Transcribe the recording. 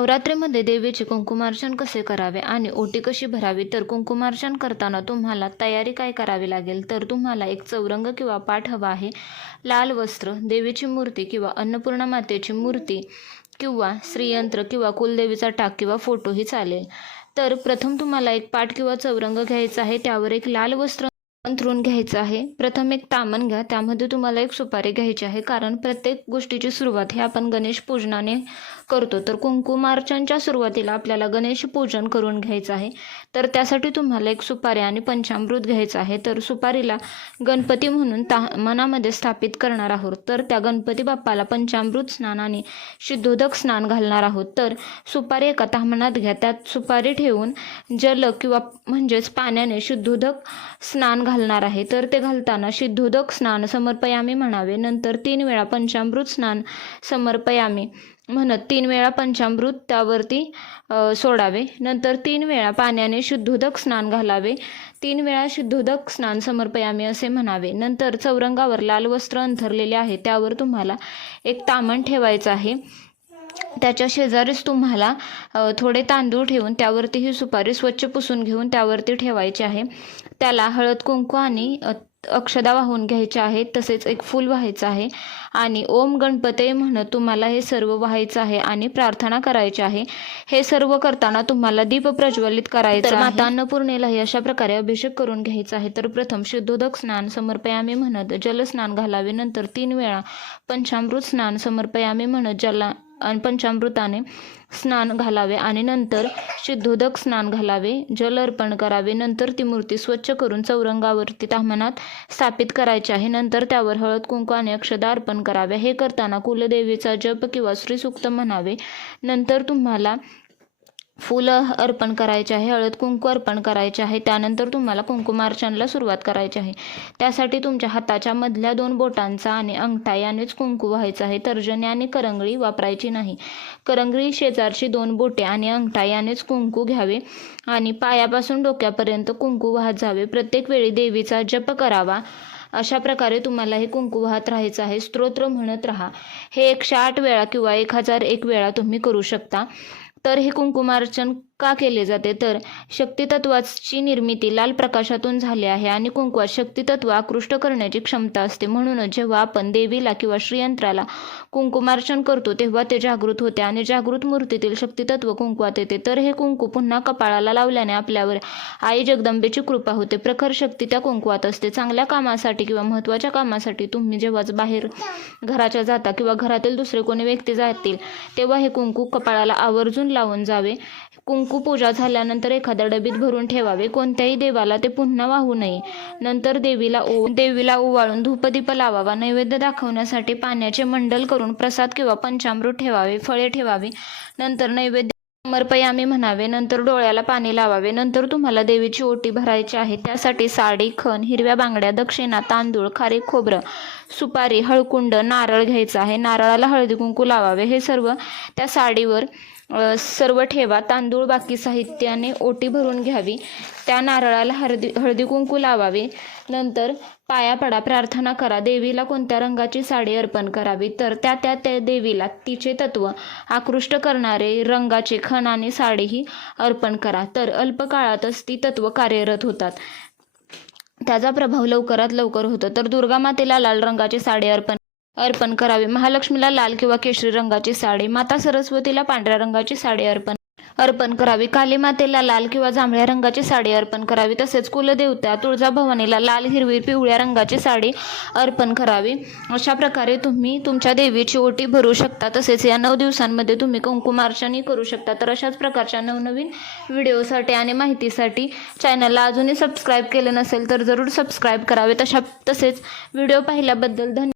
नवरात्रीमध्ये देवीचे कुंकुमार्चन कसे करावे आणि ओटी कशी भरावी? तर कुंकुमार्चन करताना तुम्हाला तयारी काय करावी लागेल? तर तुम्हाला एक चौरंग किंवा पाठ हवा आहे. लाल वस्त्र देवीची मूर्ती किंवा अन्नपूर्णा मातेची मूर्ती किंवा श्रीयंत्र किंवा कुलदेवीचा टाक किंवा फोटोही चालेल. तर प्रथम तुम्हाला एक पाठ किंवा चौरंग घ्यायचा आहे. त्यावर एक लाल वस्त्र अंथरून घ्यायचं आहे. प्रथम एक तामण घ्या. त्यामध्ये तुम्हाला एक सुपारी घ्यायची आहे. कारण प्रत्येक गोष्टीची सुरुवात ही आपण गणेश पूजनाने करतो. तर कुंकुमार्चनच्या सुरुवातीला आपल्याला गणेश पूजन करून घ्यायचं आहे. तर त्यासाठी तुम्हाला एक सुपारी आणि पंचामृत घ्यायचं आहे. तर सुपारीला गणपती म्हणून ता मनामध्ये स्थापित करणार आहोत. तर त्या गणपती बाप्पाला पंचामृत स्नान आणि शुद्धोदक स्नान घालणार आहोत. तर सुपारी एका तामणात घ्या. त्यात सुपारी ठेवून जल किंवा म्हणजेच पाण्याने शुद्धोदक स्नान घालणार आहे. तर ते घालताना शुद्धोदक स्नान समर्पयामी म्हणावे. नंतर तीन वेळा पंचामृत स्नान समर्पयामी म्हणत तीन वेळा पंचामृत त्यावरती सोडावे. नंतर तीन वेळा पाण्याने शुद्धोदक स्नान घालावे. तीन वेळा शुद्धोदक स्नान समर्पयामी असे म्हणावे. नंतर चौरंगावर लाल वस्त्र अंथरलेले आहे. त्यावर तुम्हाला एक तामण ठेवायचं आहे. त्याच्या शेजारीच तुम्हाला थोडे तांदूळ ठेवून त्यावरती ही सुपारी स्वच्छ पुसून घेऊन त्यावरती ठेवायची आहे. त्याला हळद कुंकू आणि अक्षदा वाहून घ्यायच्या आहेत तसेच एक फूल व्हायचं आहे. आणि ओम गणपते म्हणत तुम्हाला हे सर्व व्हायचं आहे आणि प्रार्थना करायची आहे. हे सर्व करताना तुम्हाला दीप प्रज्वलित करायचं आहे. माता अन्नपूर्णेलाही अशा प्रकारे अभिषेक करून घ्यायचा आहे. तर प्रथम शुद्धोदक स्नान समर्पयामी म्हणत जलस्नान घालावे नंतर तीन वेळा पंचामृत स्नान समर्पयामी म्हणत जला पंचामृताने स्नान घालावे आणि नंतर शुद्धोदक स्नान घालावे जल अर्पण करावे. नंतर ती मूर्ती स्वच्छ करून चौरंगावरती तामनात स्थापित करायची आहे. नंतर त्यावर हळद कुंकू आणि अक्षदा अर्पण करावे हे करताना कुलदेवीचा जप किंवा श्रीसूक्त म्हणावे. नंतर तुम्हाला फुलं अर्पण करायचे आहे हळद कुंकू अर्पण करायचे आहे. त्यानंतर तुम्हाला कुंकुमार्चनला सुरुवात करायची आहे. त्यासाठी तुमच्या हाताच्या मधल्या दोन बोटांचा आणि अंगठा यानेच कुंकू व्हायचं आहे. तर्जनी आणि करंगळी वापरायची नाही. करंगळी शेजारची दोन बोटे आणि अंगठा यानेच कुंकू घ्यावे आणि पायापासून डोक्यापर्यंत कुंकू वाहत जावे. प्रत्येक वेळी देवीचा जप करावा. अशा प्रकारे तुम्हाला हे कुंकू वाहत राहायचं आहे. स्तोत्र म्हणत राहा. हे एकशे आठ वेळा किंवा एक हजार एक वेळा तुम्ही करू शकता. तर हे कुंकुमार्चन का केले जाते? तर शक्तितत्वाची निर्मिती लाल प्रकाशातून झाली आहे आणि कुंकवात शक्तितत्व आकृष्ट करण्याची क्षमता असते. म्हणूनच जेव्हा आपण देवीला किंवा श्रीयंत्राला कुंकुमार्चन करतो तेव्हा ते जागृत होते आणि जागृत मूर्तीतील शक्तितत्व कुंकवात येते. तर हे कुंकू पुन्हा कपाळाला लावल्याने आपल्यावर आई जगदंबेची कृपा होते. प्रखर शक्ती त्या कुंकवात असते. चांगल्या कामासाठी किंवा महत्त्वाच्या कामासाठी तुम्ही जेव्हाच बाहेर घराच्या जाता किंवा घरातील दुसरे कोणी व्यक्ती जातील तेव्हा हे कुंकू कपाळाला आवर्जून लावून जावे. कुंकू पूजा झाल्यानंतर एखाद्या डबीत भरून ठेवावे. कोणत्याही देवाला ते पुन्हा वाहू नये. नंतर देवीला ओ देवीला ओवाळून धूपदीप लावावा. नैवेद्य दाखवण्यासाठी पाण्याचे मंडल करून प्रसाद किंवा पंचामृत ठेवावे. फळे ठेवावी. नंतर नैवेद्य समर्पयामी म्हणावे. नंतर डोळ्याला पाणी लावावे. नंतर तुम्हाला देवीची ओटी भरायची आहे. त्यासाठी साडी खण हिरव्या बांगड्या दक्षिणा तांदूळ खारे खोबरं सुपारी हळकुंड नारळ घ्यायचं आहे. नारळाला हळदी कुंकू लावावे. हे सर्व त्या साडीवर सर्व ठेवा तांदूळ बाकी साहित्याने ओटी भरून घ्यावी. त्या नारळाला हळदी हळदी कुंकू लावावे. नंतर पाया पडा प्रार्थना करा. देवीला कोणत्या रंगाची साडी अर्पण करावी? तर त्या त्या त्या देवीला तिचे तत्व आकृष्ट करणारे रंगाचे खण आणि साडीही अर्पण करा. तर अल्पकाळातच ती तत्व कार्यरत होतात. त्याचा प्रभाव लवकरात लवकर होतो. तर दुर्गा मातेला लाल रंगाची साडी अर्पण अर्पण करावे. महालक्ष्मीला लाल किंवा केशरी रंगाची साडी माता सरस्वतीला पांढऱ्या रंगाची साडी अर्पण अर्पण करावी. काली मातेला लाल किंवा जांभळ्या रंगाची साडी अर्पण करावी. तसेच कुलदेवता तुळजाभवानीला लाल हिरवी पिवळ्या रंगाची साडी अर्पण करावी. अशा प्रकारे तुम्ही तुमच्या देवीची ओटी भरू शकता. तसेच या नऊ दिवसांमध्ये तुम्ही कुंकुमार्चनही करू शकता. तर अशाच प्रकारच्या नवनवीन व्हिडिओसाठी आणि माहितीसाठी चॅनलला अजूनही सबस्क्राईब केलं नसेल तर जरूर सबस्क्राईब करावे. तशा तसेच व्हिडिओ पाहिल्याबद्दल धन्यवाद